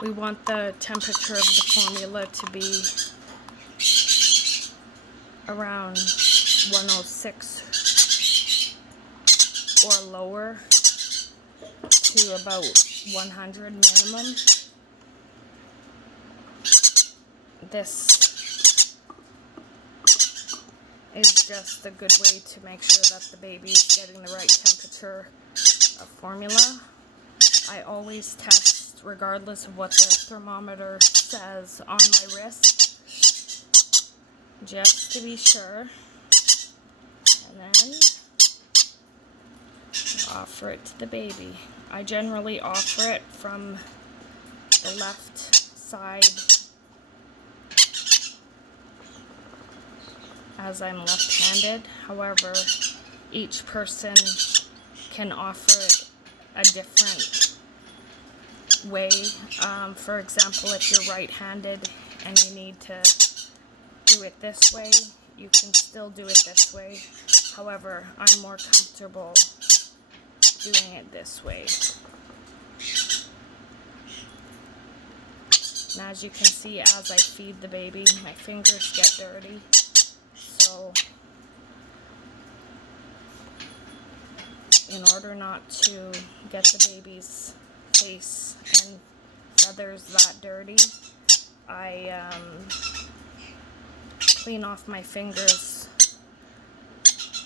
We want the temperature of the formula to be around 106 or lower to about 100 minimum. This is just a good way to make sure that the baby is getting the right temperature of formula. I always test regardless of what the thermometer says on my wrist, just to be sure. And then offer it to the baby. I generally offer it from the left side, as I'm left-handed. However, each person can offer it a different way. For example, if you're right-handed and you need to do it this way, you can still do it this way. However, I'm more comfortable doing it this way. And as you can see, as I feed the baby, my fingers get dirty. So in order not to get the baby's face and feathers that dirty, I clean off my fingers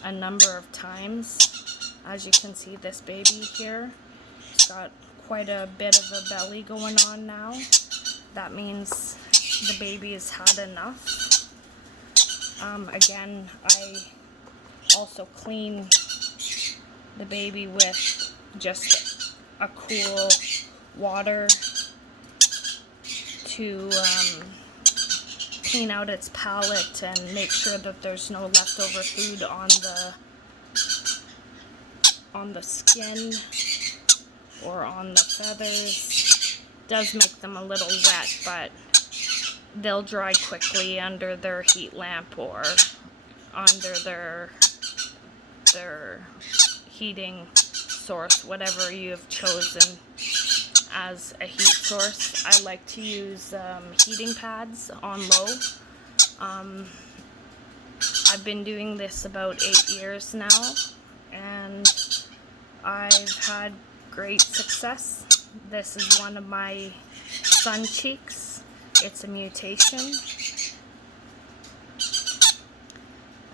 a number of times. As you can see, this baby here, it's got quite a bit of a belly going on now. That means the baby has had enough. Again, I also clean the baby with just a cool water to clean out its palate and make sure that there's no leftover food on the skin or on the feathers. Does make them a little wet, but they'll dry quickly under their heat lamp or under their heating source, whatever you have chosen as a heat source. I like to use heating pads on low. I've been doing this about 8 years now, and I've had great success. This is one of my sun cheeks. It's a mutation.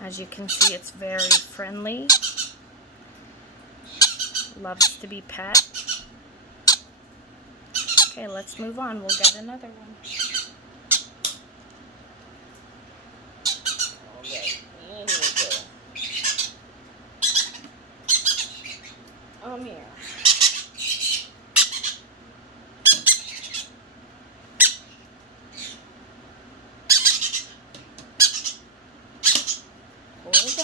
As you can see, it's very friendly. Loves to be pet. Okay, let's move on. We'll get another one. Okay, here we go. Here. Hold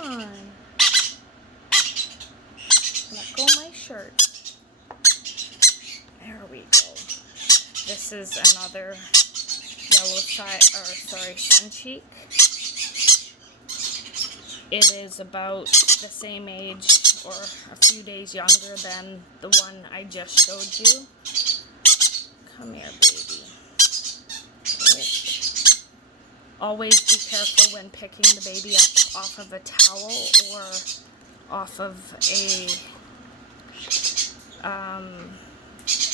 on. Let go my shirt. There we go. This is another sun cheek. It is about the same age or a few days younger than the one I just showed you. Come here, baby. Always be careful when picking the baby up off of a towel or off of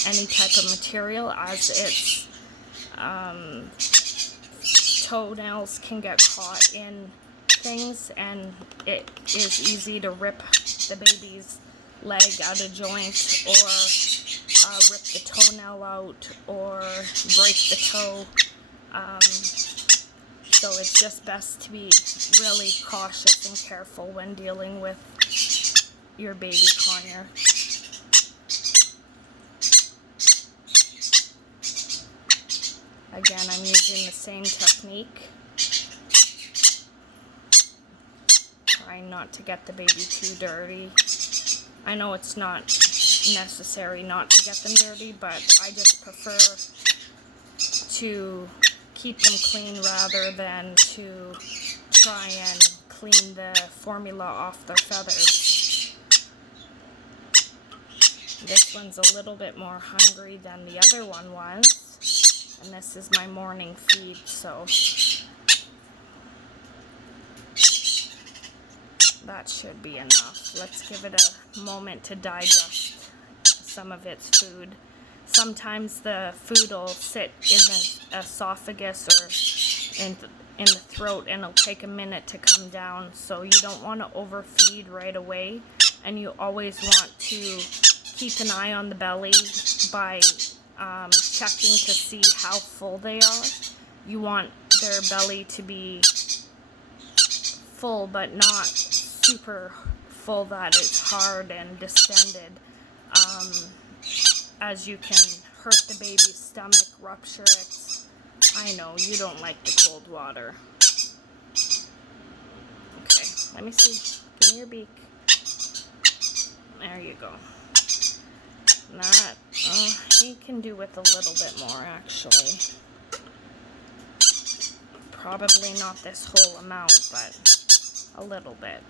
any type of material, as its toenails can get caught in things, and it is easy to rip the baby's leg out of joint, or rip the toenail out, or break the toe. So it's just best to be really cautious and careful when dealing with your baby conure. Again, I'm using the same technique. Trying not to get the baby too dirty. I know it's not necessary not to get them dirty, but I just prefer to keep them clean rather than to try and clean the formula off their feathers. This one's a little bit more hungry than the other one was. And this is my morning feed, so that should be enough. Let's give it a moment to digest some of its food. Sometimes the food will sit in the esophagus or in the throat, and it'll take a minute to come down, so you don't want to overfeed right away, and you always want to keep an eye on the belly by checking to see how full they are. You want their belly to be full, but not super full that it's hard and distended, as you can hurt the baby's stomach, rupture it. I know, you don't like the cold water. Okay, let me see. Give me your beak. There you go. That, he can do with a little bit more, actually. Probably not this whole amount, but a little bit.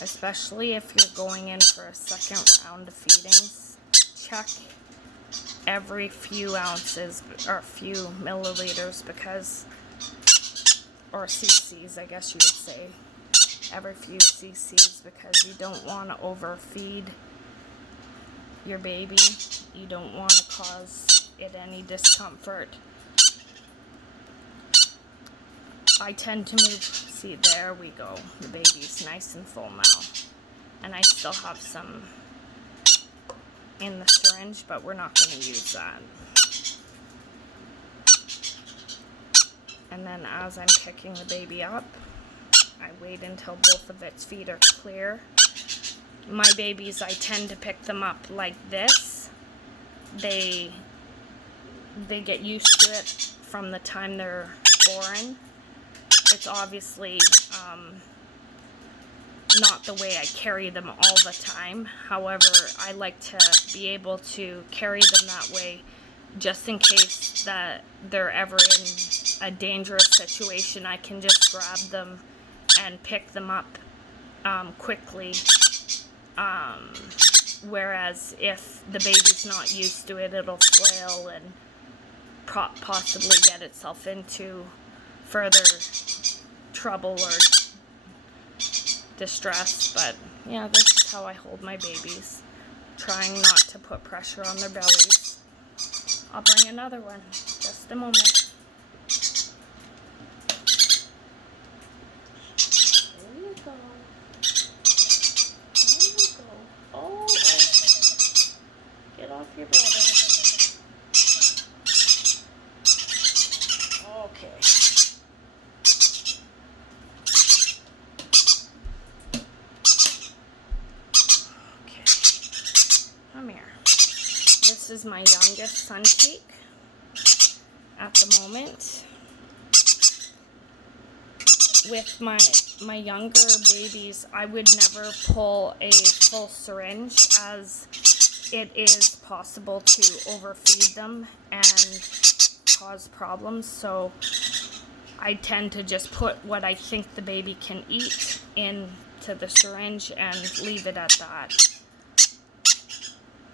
Especially if you're going in for a second round of feedings, check every few ounces or few milliliters, because, or cc's, I guess you would say, every few cc's, because you don't want to overfeed your baby. You don't want to cause it any discomfort. I tend to move, see, there we go. The baby's nice and full now. And I still have some in the syringe, but we're not going to use that. And then as I'm picking the baby up, I wait until both of its feet are clear. My babies, I tend to pick them up like this. They get used to it from the time they're born. It's obviously not the way I carry them all the time. However, I like to be able to carry them that way just in case that they're ever in a dangerous situation. I can just grab them and pick them up quickly. Whereas if the baby's not used to it, it'll flail and possibly get itself into further trouble or distress. But yeah, this is how I hold my babies, trying not to put pressure on their bellies. I'll bring another one, just a moment. There you go. There you go. Oh, get off your brother. Okay. This is my youngest sun cheek at the moment. With my younger babies, I would never pull a full syringe, as it is possible to overfeed them and cause problems. So I tend to just put what I think the baby can eat into the syringe and leave it at that.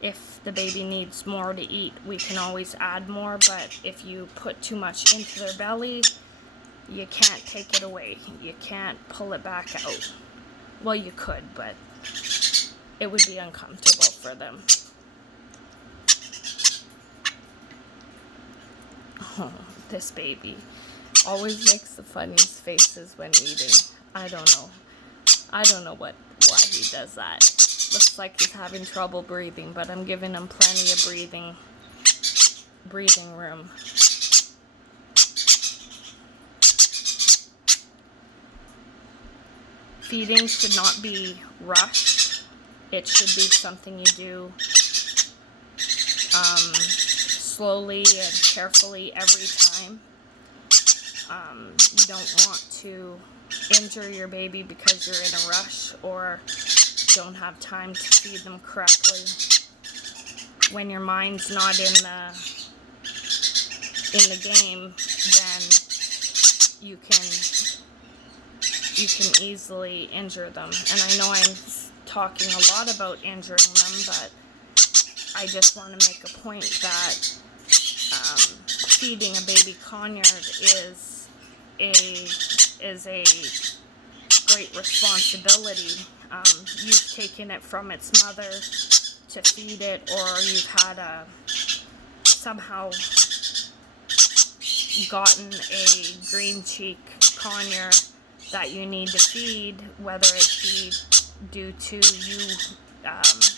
If the baby needs more to eat, we can always add more, but if you put too much into their belly, you can't take it away. You can't pull it back out. Well, you could, but it would be uncomfortable for them. Oh, this baby always makes the funniest faces when eating. I don't know why he does that. Looks like he's having trouble breathing, but I'm giving him plenty of breathing room. Feeding should not be rushed. It should be something you do slowly and carefully every time. You don't want to injure your baby because you're in a rush or don't have time to feed them correctly. When your mind's not in the game, then you can easily injure them. And I know I'm talking a lot about injuring them, but I just want to make a point that feeding a baby conure is a great responsibility. You've taken it from its mother to feed it, or you've had somehow gotten a green cheek conure that you need to feed, whether it be due to you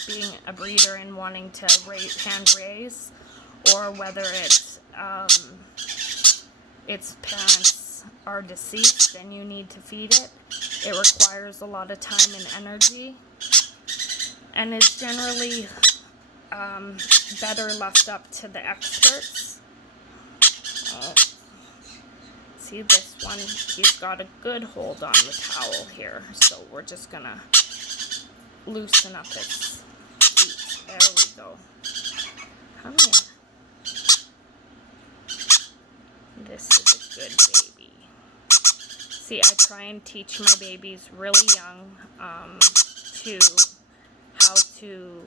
being a breeder and wanting to hand raise, or whether it's its parents are deceased and you need to feed it. It requires a lot of time and energy, and is generally better left up to the experts. See this one, he's got a good hold on the towel here, so we're just gonna loosen up its feet. There we go. Come here. This is a good baby. See, I try and teach my babies really young to how to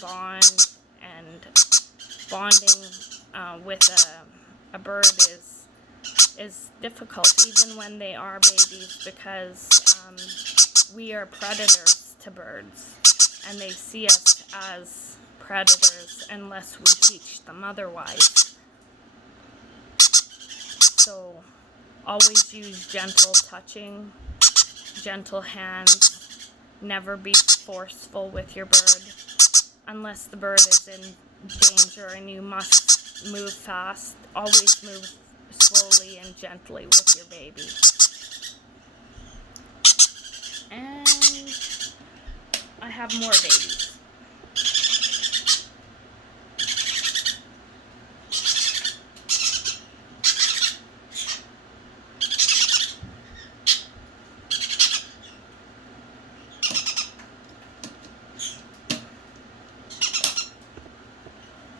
bond, and bonding with a bird is difficult even when they are babies, because we are predators to birds, and they see us as predators unless we teach them otherwise. So always use gentle touching, gentle hands. Never be forceful with your bird unless the bird is in danger and you must move fast. Always move slowly and gently with your baby. And I have more babies.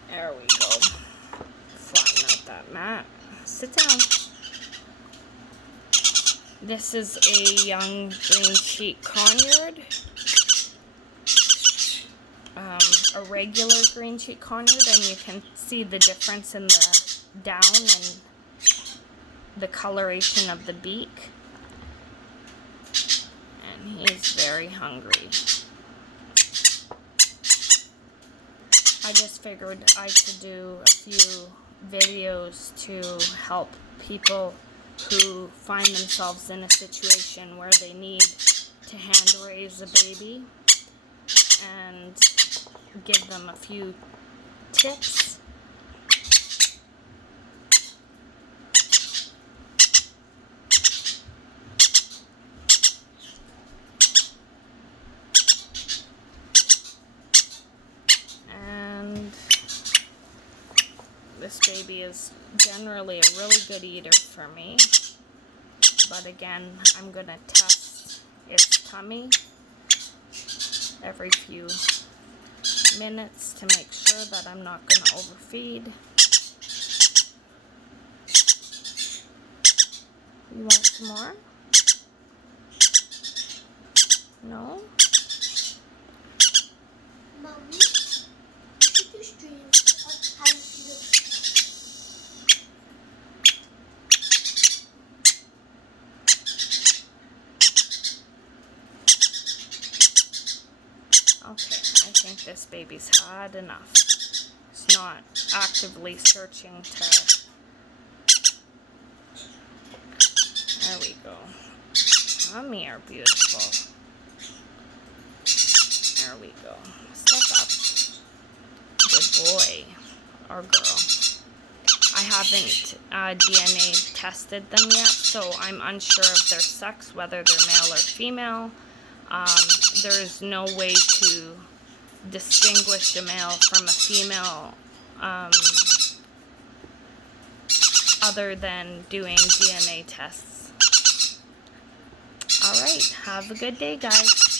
There we go. Flatten out that mat. Sit down. This is a young green cheek conure. A regular green cheek conure, and you can see the difference in the down and the coloration of the beak. And he's very hungry. I just figured I should do a few videos to help people who find themselves in a situation where they need to hand raise a baby, and give them a few tips. And this baby is generally a really good eater for me, but again, I'm going to test its tummy every few minutes to make sure that I'm not going to overfeed. You want some more? No? Mommy, look at your stream. How do you do? Okay, I think this baby's had enough. It's not actively searching to... There we go. Come here, beautiful. There we go. Step up. Good boy. Or girl. I haven't DNA tested them yet, so I'm unsure of their sex, whether they're male or female. There is no way to distinguish a male from a female other than doing DNA tests. Alright, have a good day, guys.